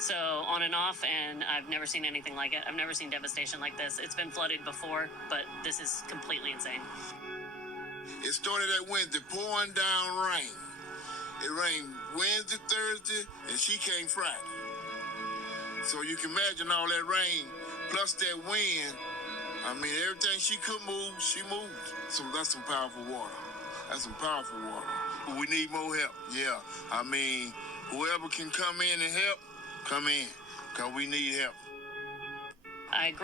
So on and off, and I've never seen anything like it. I've never seen devastation like this. It's been flooded before, but this is completely insane. It started at Wednesday, pouring down rain. It rained Wednesday, Thursday, and she came Friday. So you can imagine all that rain, plus that wind. I mean, everything she could move, she moved. So that's some powerful water. That's some powerful water. But we need more help, yeah. I mean, whoever can come in and help, come in, because we need help. I agree.